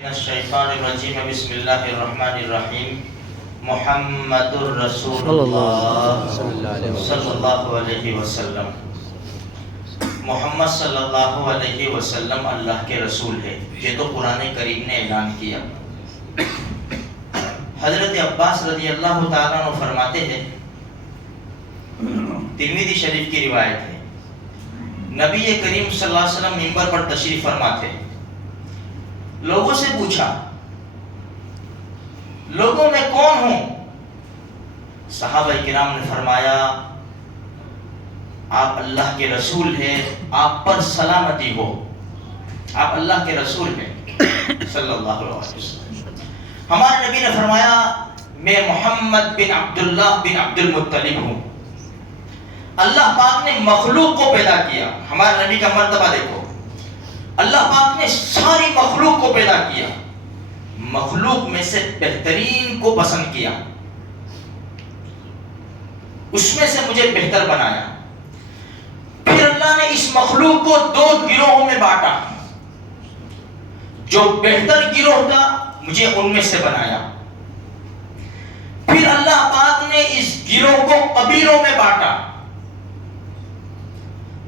من الشیطان الرجیم بسم اللہ الرحمن الرحیم محمد الرسول اللہ صلی اللہ علیہ وسلم محمد صلی اللہ علیہ وسلم اللہ کے رسول ہے، یہ تو قرآن کریم نے اعلان کیا۔ حضرت عباس رضی اللہ تعالیٰ عنہ فرماتے ہیں، ترمذی شریف کی روایت ہے، نبی کریم صلی اللہ علیہ وسلم منبر پر تشریف فرما تھے۔ لوگوں سے پوچھا، لوگوں میں کون ہوں؟ صحابہ کرام نے فرمایا، آپ اللہ کے رسول ہیں، آپ پر سلامتی ہو، آپ اللہ کے رسول ہیں صلی اللہ علیہ وسلم۔ ہمارے نبی نے فرمایا، میں محمد بن عبداللہ بن عبد المطلب ہوں۔ اللہ پاک نے مخلوق کو پیدا کیا، ہمارے نبی کا مرتبہ دیکھو، اللہ پاک نے ساری مخلوق کو پیدا کیا، مخلوق میں سے بہترین کو پسند کیا، اس میں سے مجھے بہتر بنایا۔ پھر اللہ نے اس مخلوق کو دو گروہوں میں بانٹا، جو بہتر گروہ تھا مجھے ان میں سے بنایا۔ پھر اللہ پاک نے اس گروہ کو قبیلوں میں بانٹا،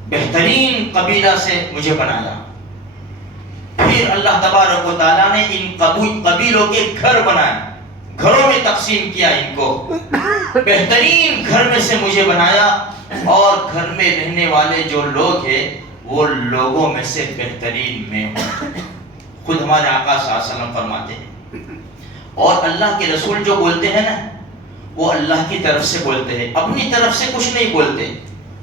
بہترین قبیلہ سے مجھے بنایا۔ پھر اللہ تبارک و تعالیٰ نے ان قبیلوں کے گھر بنائے، گھروں میں تقسیم کیا، ان کو بہترین گھر میں سے مجھے بنایا، اور گھر میں رہنے والے جو لوگ ہیں وہ لوگوں میں سے بہترین میں ہوں۔ خود ہمارے آقا صلی اللہ علیہ وسلم فرماتے ہیں، اور اللہ کے رسول جو بولتے ہیں نا، وہ اللہ کی طرف سے بولتے ہیں، اپنی طرف سے کچھ نہیں بولتے۔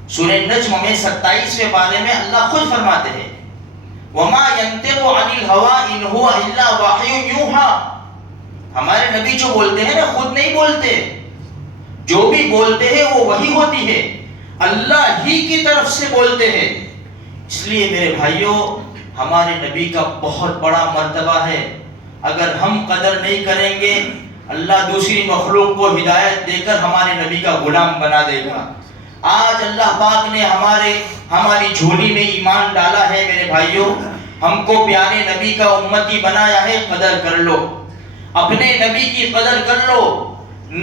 سورہ نجم میں 27ویں پارے میں اللہ خود فرماتے ہیں، وَمَا يَنْتِقُ عَنِ الْهَوَىٰ إِنْ هُوَ إِلَّا وَحْيٌ يُوحَىٰ۔ ہمارے نبی جو بولتے ہیں نا، خود نہیں بولتے، جو بھی بولتے ہیں وہ وحی ہوتی ہے، اللہ ہی کی طرف سے بولتے ہیں۔ اس لیے میرے بھائیوں، ہمارے نبی کا بہت بڑا مرتبہ ہے، اگر ہم قدر نہیں کریں گے، اللہ دوسری مخلوق کو ہدایت دے کر ہمارے نبی کا غلام بنا دے گا۔ آج اللہ پاک نے ہماری جھولی میں ایمان ڈالا ہے، میرے بھائیوں، ہم کو پیارے نبی کا امتی بنایا ہے، قدر کر لو، اپنے نبی کی قدر کر لو۔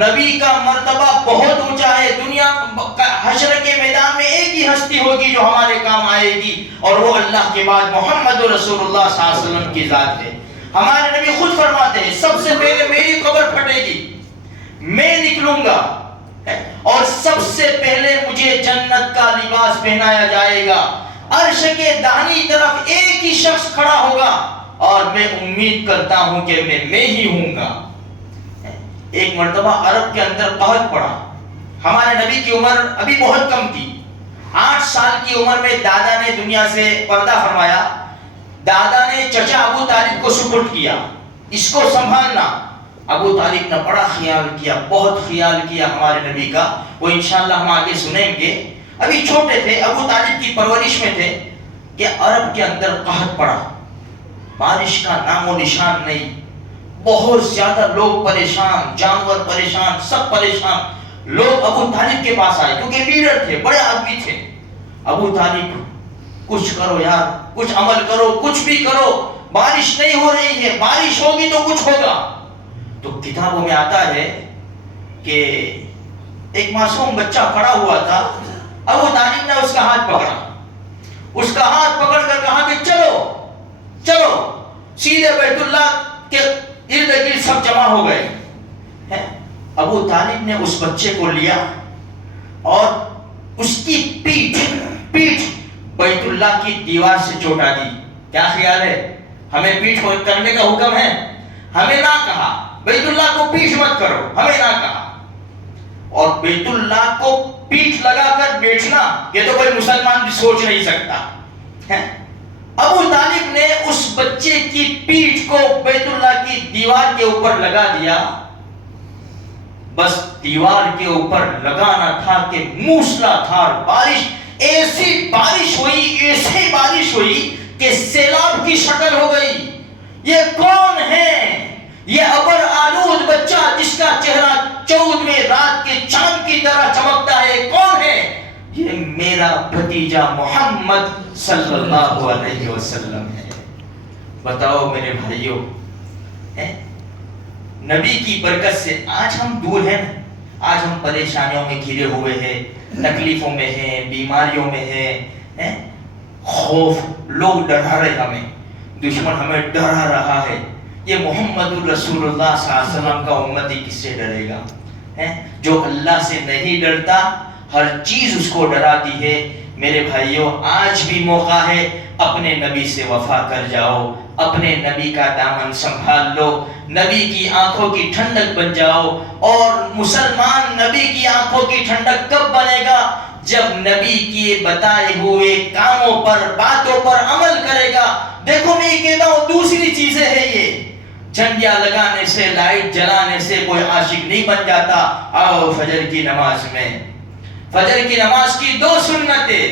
نبی کا مرتبہ بہت اونچا ہے، دنیا حشر کے میدان میں ایک ہی ہستی ہوگی جو ہمارے کام آئے گی، اور وہ اللہ کے بعد محمد رسول اللہ صلی اللہ علیہ وسلم کی ذات ہے۔ ہمارے نبی خود فرماتے ہیں، سب سے پہلے میری قبر پھٹے گی، میں نکلوں گا، اور سب سے پہلے مجھے جنت کا لباس پہنایا جائے گا، عرش کے داہنی طرف ایک ہی شخص کھڑا ہوگا، اور میں امید کرتا ہوں کہ میں ہی ہوں گا۔ ایک مرتبہ عرب کے اندر قحط پڑا، ہمارے نبی کی عمر ابھی بہت کم تھی، 8 سال کی عمر میں دادا نے دنیا سے پردہ فرمایا۔ دادا نے چچا ابو طالب کو سپرد کیا، اس کو سنبھالنا۔ ابو طالب نے بڑا خیال کیا، بہت خیال کیا ہمارے نبی کا، وہ انشاءاللہ ہم آگے سنیں گے۔ ابھی چھوٹے تھے، ابو طالب کی پرورش میں تھے کہ عرب کے اندر قحط پڑا، بارش کا نام و نشان نہیں، بہت زیادہ لوگ پریشان، جانور پریشان، سب پریشان۔ لوگ ابو طالب کے پاس آئے، کیونکہ لیڈر تھے، بڑے آدمی تھے۔ ابو طالب، کچھ کرو یار، کچھ عمل کرو، کچھ بھی کرو، بارش نہیں ہو رہی ہے، بارش ہوگی تو کچھ ہوگا۔ تو کتابوں میں آتا ہے کہ ایک معصوم بچہ کھڑا ہوا تھا، ابو طالب نے اس کا ہاتھ پکڑا، اس کا ہاتھ پکڑ کر کہا کہ چلو چلو، سیدھے بیت اللہ کے ارد گرد سب جمع ہو گئے۔ ابو طالب نے اس بچے کو لیا اور اس کی پیٹھ بیت اللہ کی دیوار سے چوٹا دی۔ کیا خیال ہے، ہمیں پیٹھ کرنے کا حکم ہے؟ ہمیں نہ کہا بیت اللہ کو پیٹھ مت کرو، ہمیں نہ کہا۔ اور بیت اللہ کو پیٹھ لگا کر بیٹھنا، یہ تو کوئی مسلمان بھی سوچ نہیں سکتا۔ ابو طالب نے اس بچے کی پیٹھ کو بیت اللہ کی دیوار کے اوپر لگا دیا، بس دیوار کے اوپر لگانا تھا کہ موسلا دھار بارش، ایسی بارش ہوئی کہ سیلاب کی شکل ہو گئی۔ یہ کون ہے؟ یہ ابر آلود بچہ جس کا چہرہ 14ویں رات کے چاند کی طرح چمکتا ہے، کون ہے؟ یہ میرا بھتیجا محمد صلی اللہ علیہ وسلم ہے۔ بتاؤ میرے بھائیوں، نبی کی برکت سے آج ہم دور ہیں. آج ہم پریشانیوں میں گھرے ہوئے ہیں, تکلیفوں میں ہیں, بیماریوں میں ہیں, خوف, لوگ ڈرا رہے ہمیں, دشمن ہمیں ڈرا رہا ہے. یہ محمد الرسول اللہ صلی اللہ علیہ وسلم کا امتی کس سے ڈرے گا؟ جو اللہ سے نہیں ڈرتا ہر چیز اس کو ڈراتی ہے. میرے بھائیوں, آج بھی موقع ہے, اپنے نبی سے وفا کر جاؤ, اپنے نبی کا دامن سنبھال لو, نبی کی آنکھوں کی ٹھنڈک بن جاؤ. اور مسلمان نبی کی آنکھوں کی ٹھنڈک کب بنے گا؟ جب نبی کے بتائے ہوئے کاموں پر, باتوں پر عمل کرے گا. دیکھو میں یہ کہتا ہوں, دوسری چیزیں ہیں یہ, جھنڈیاں لگانے سے, لائٹ جلانے سے کوئی عاشق نہیں بن جاتا. آؤ فجر کی نماز میں, فجر کی نماز کی 2 سنتیں.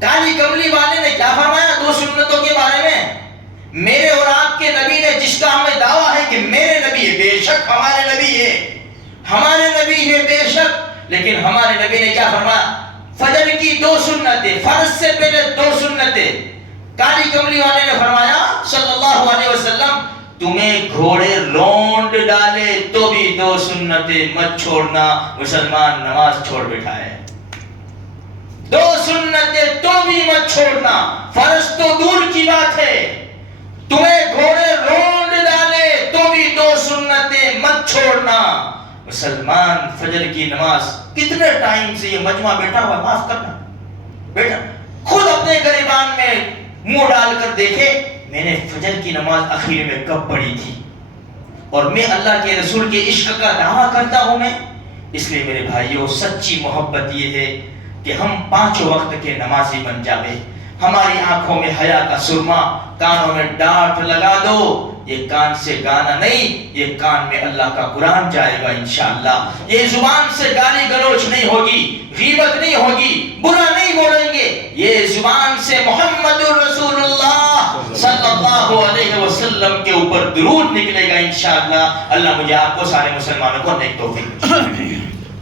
کالی کملی والے نے کیا فرمایا 2 سنتوں کے بارے میں؟ میرے اور آپ کے نبی نے, جس کا ہمیں دعویٰ ہے کہ میرے نبی ہے, بے شک ہمارے نبی ہے, ہمارے نبی ہے بے شک, لیکن ہمارے نبی نے کیا فرمایا؟ فجر کی 2 سنتیں, فرض سے پہلے 2 سنتیں. کالی کملی والے نے فرمایا صلی اللہ علیہ وسلم, تمہیں گھوڑے رونڈ ڈالے تو بھی 2 سنتیں مت چھوڑنا. مسلمان نماز چھوڑ بیٹھا ہے, 2 سنتیں تو بھی مت چھوڑنا. فرض تو دور کی بات ہے, تمہیں گھوڑے رونڈ ڈالے تو بھی 2 سنتیں مت چھوڑنا. مسلمان فجر کی نماز کتنے ٹائم سے یہ مجمع بیٹھا ہوا, معاف کرنا بیٹا, خود اپنے گریبان میں منہ ڈال کر دیکھے, میں نے فجر کی نماز اخیر میں کب پڑھی تھی. اور میں اللہ کے رسول کے عشق کا دعویٰ کرتا ہوں میں. اس لیے میرے بھائیوں, سچی محبت یہ ہے کہ ہم 5 وقت کے نمازی بن جاوے. ہماری آنکھوں میں حیا کا سرما, کانوں میں ڈانٹ لگا دو. یہ کان سے گانا نہیں, یہ کان میں اللہ کا قرآن جائے گا انشاءاللہ. یہ زبان سے گالی گلوچ نہیں ہوگی, غیبت نہیں ہوگی, برا نہیں بولیں گے. یہ زبان سے محمد رسول اللہ صلی اللہ علیہ وسلم کے اوپر درود نکلے گا انشاءاللہ. اللہ مجھے آپ کو سارے مسلمانوں کو نیک توفیق